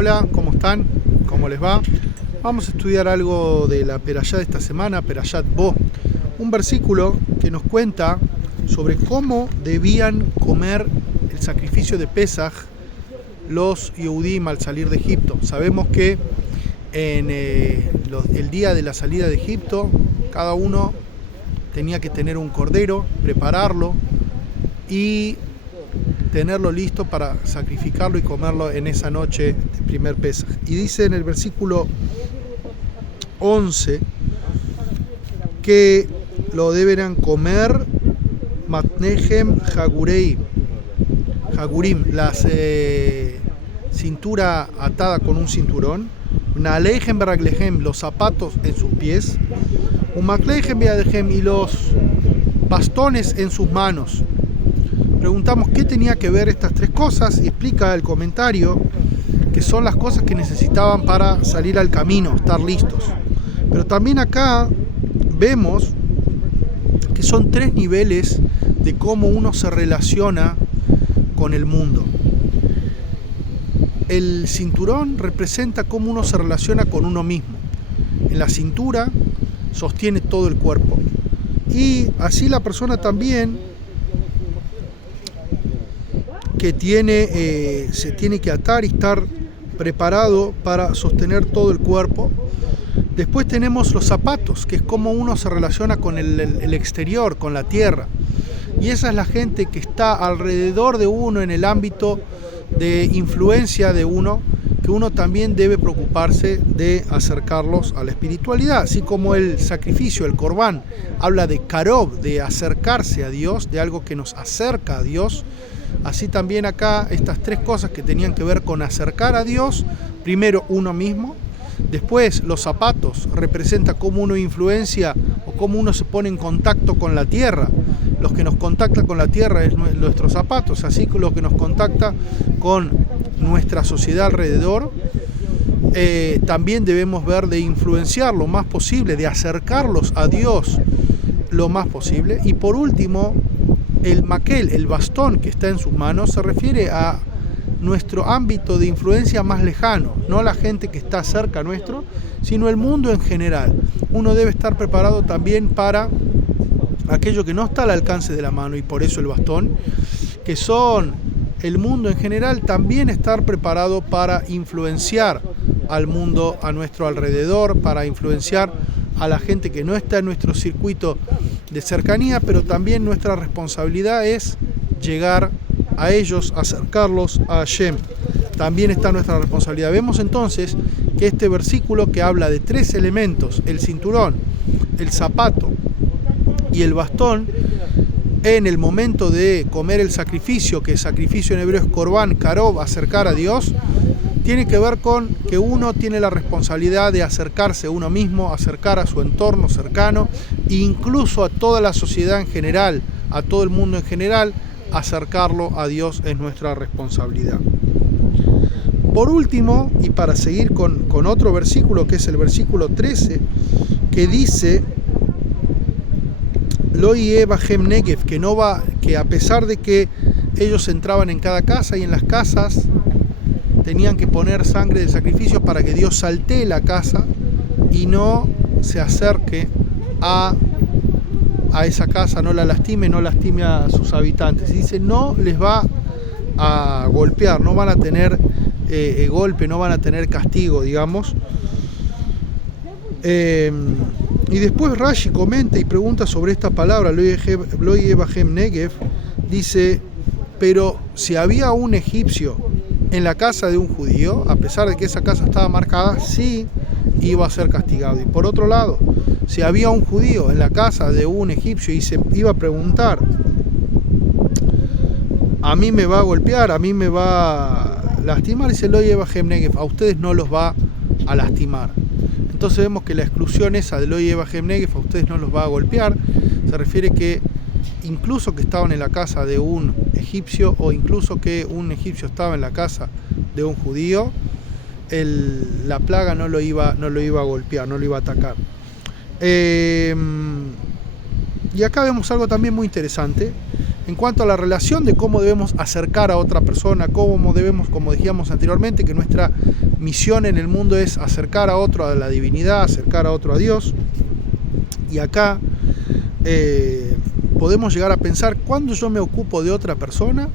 Hola, ¿cómo están? ¿Cómo les va? Vamos a estudiar algo de la Perashá de esta semana, Perashat Bo, un versículo que nos cuenta sobre cómo debían comer el sacrificio de Pesaj los Yehudim al salir de Egipto. Sabemos que en el día de la salida de Egipto, cada uno tenía que tener un cordero, prepararlo y tenerlo listo para sacrificarlo y comerlo en esa noche de primer Pesaj. Y dice en el versículo 11 que lo deberán comer matnehem hagurim, la cintura atada con un cinturón, naleihem beraglehem, los zapatos en sus pies, umakleihem beadehem, y los bastones en sus manos. Preguntamos qué tenía que ver estas tres cosas y explica el comentario que son las cosas que necesitaban para salir al camino, estar listos. Pero también acá vemos que son tres niveles de cómo uno se relaciona con el mundo. El cinturón representa cómo uno se relaciona con uno mismo. En la cintura sostiene todo el cuerpo. Y así la persona también que se tiene que atar y estar preparado para sostener todo el cuerpo. Después tenemos los zapatos, que es como uno se relaciona con el exterior, con la tierra. Y esa es la gente que está alrededor de uno en el ámbito de influencia de uno, que uno también debe preocuparse de acercarlos a la espiritualidad. Así como el sacrificio, el corbán, habla de karob, de acercarse a Dios, de algo que nos acerca a Dios. Así también acá estas tres cosas que tenían que ver con acercar a Dios, primero uno mismo, después los zapatos, representa cómo uno influencia o cómo uno se pone en contacto con la tierra. Los que nos contacta con la tierra es nuestros zapatos, así que lo que nos contacta con nuestra sociedad alrededor, también debemos ver de influenciar lo más posible, de acercarlos a Dios lo más posible. Y por último, el maquel, el bastón que está en sus manos, se refiere a nuestro ámbito de influencia más lejano, no la gente que está cerca nuestro, sino el mundo en general. Uno debe estar preparado también para aquello que no está al alcance de la mano, y por eso el bastón, que son el mundo en general, también estar preparado para influenciar al mundo a nuestro alrededor, para influenciar a la gente que no está en nuestro circuito de cercanía, pero también nuestra responsabilidad es llegar a ellos, acercarlos a Hashem. También está nuestra responsabilidad. Vemos entonces que este versículo, que habla de tres elementos, el cinturón, el zapato y el bastón, en el momento de comer el sacrificio, que el sacrificio en hebreo es korban, karob, acercar a Dios, tiene que ver con que uno tiene la responsabilidad de acercarse a uno mismo, acercar a su entorno cercano, e incluso a toda la sociedad en general, a todo el mundo en general. Acercarlo a Dios es nuestra responsabilidad. Por último, y para seguir con otro versículo, que es el versículo 13, que dice Lo yeh bahem negev, que a pesar de que ellos entraban en cada casa, y en las casas tenían que poner sangre del sacrificio para que Dios saltee la casa y no se acerque a esa casa, no la lastime, no lastime a sus habitantes. Y dice, no les va a golpear, no van a tener golpe, no van a tener castigo, digamos. Y después Rashi comenta y pregunta sobre esta palabra, lo yeh bahem negev, dice, pero si había un egipcio en la casa de un judío, a pesar de que esa casa estaba marcada, sí iba a ser castigado. Y por otro lado, si había un judío en la casa de un egipcio y se iba a preguntar, a mí me va a golpear, a mí me va a lastimar, dice lo yeh bahem negev, a ustedes no los va a lastimar. Entonces vemos que la exclusión esa de lo yeh bahem negev, a ustedes no los va a golpear, se refiere que incluso que estaban en la casa de un egipcio, o incluso que un egipcio estaba en la casa de un judío, la plaga no lo iba a golpear, no lo iba a atacar. Y acá vemos algo también muy interesante, en cuanto a la relación de cómo debemos acercar a otra persona, cómo debemos, como decíamos anteriormente, que nuestra misión en el mundo es acercar a otro a la divinidad, acercar a otro a Dios. Y acá podemos llegar a pensar, ¿cuándo yo me ocupo de otra persona?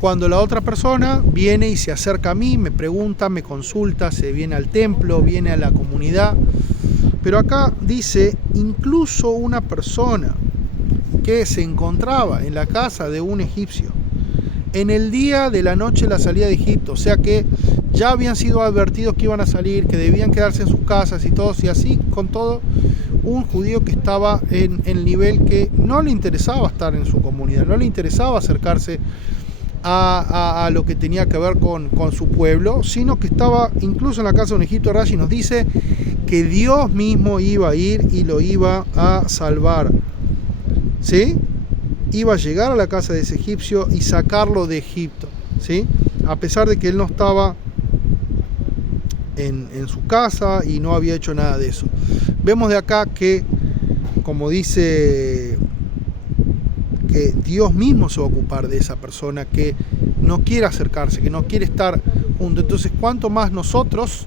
Cuando la otra persona viene y se acerca a mí, me pregunta, me consulta, se viene al templo, viene a la comunidad. Pero acá dice, incluso una persona que se encontraba en la casa de un egipcio en el día de la noche de la salida de Egipto, o sea que ya habían sido advertidos que iban a salir, que debían quedarse en sus casas y todos, y así con todo, un judío que estaba en el nivel que no le interesaba estar en su comunidad, no le interesaba acercarse a lo que tenía que ver con su pueblo, sino que estaba incluso en la casa de un egipcio. Rashi nos dice que Dios mismo iba a ir y lo iba a salvar, ¿sí? Iba a llegar a la casa de ese egipcio y sacarlo de Egipto, ¿sí? A pesar de que él no estaba en su casa y no había hecho nada de eso. Vemos de acá que, como dice, que Dios mismo se va a ocupar de esa persona que no quiere acercarse, que no quiere estar junto. Entonces, ¿cuánto más nosotros,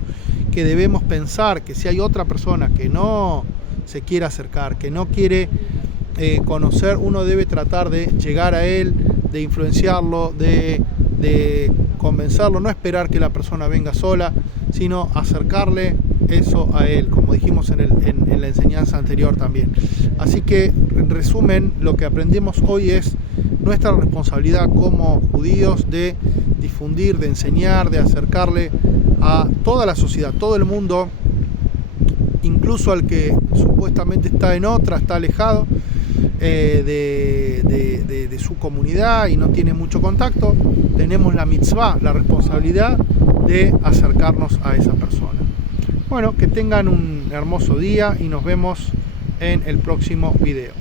que debemos pensar que si hay otra persona que no se quiere acercar, que no quiere conocer, uno debe tratar de llegar a él, de influenciarlo, de convencerlo, no esperar que la persona venga sola, sino acercarle eso a él, como dijimos en la enseñanza anterior también. Así que, en resumen, lo que aprendimos hoy es nuestra responsabilidad como judíos de difundir, de enseñar, de acercarle a toda la sociedad, todo el mundo, incluso al que supuestamente está en otra, está alejado de su comunidad y no tiene mucho contacto. Tenemos la mitzvah, la responsabilidad de acercarnos a esa persona. Bueno, que tengan un hermoso día y nos vemos en el próximo video.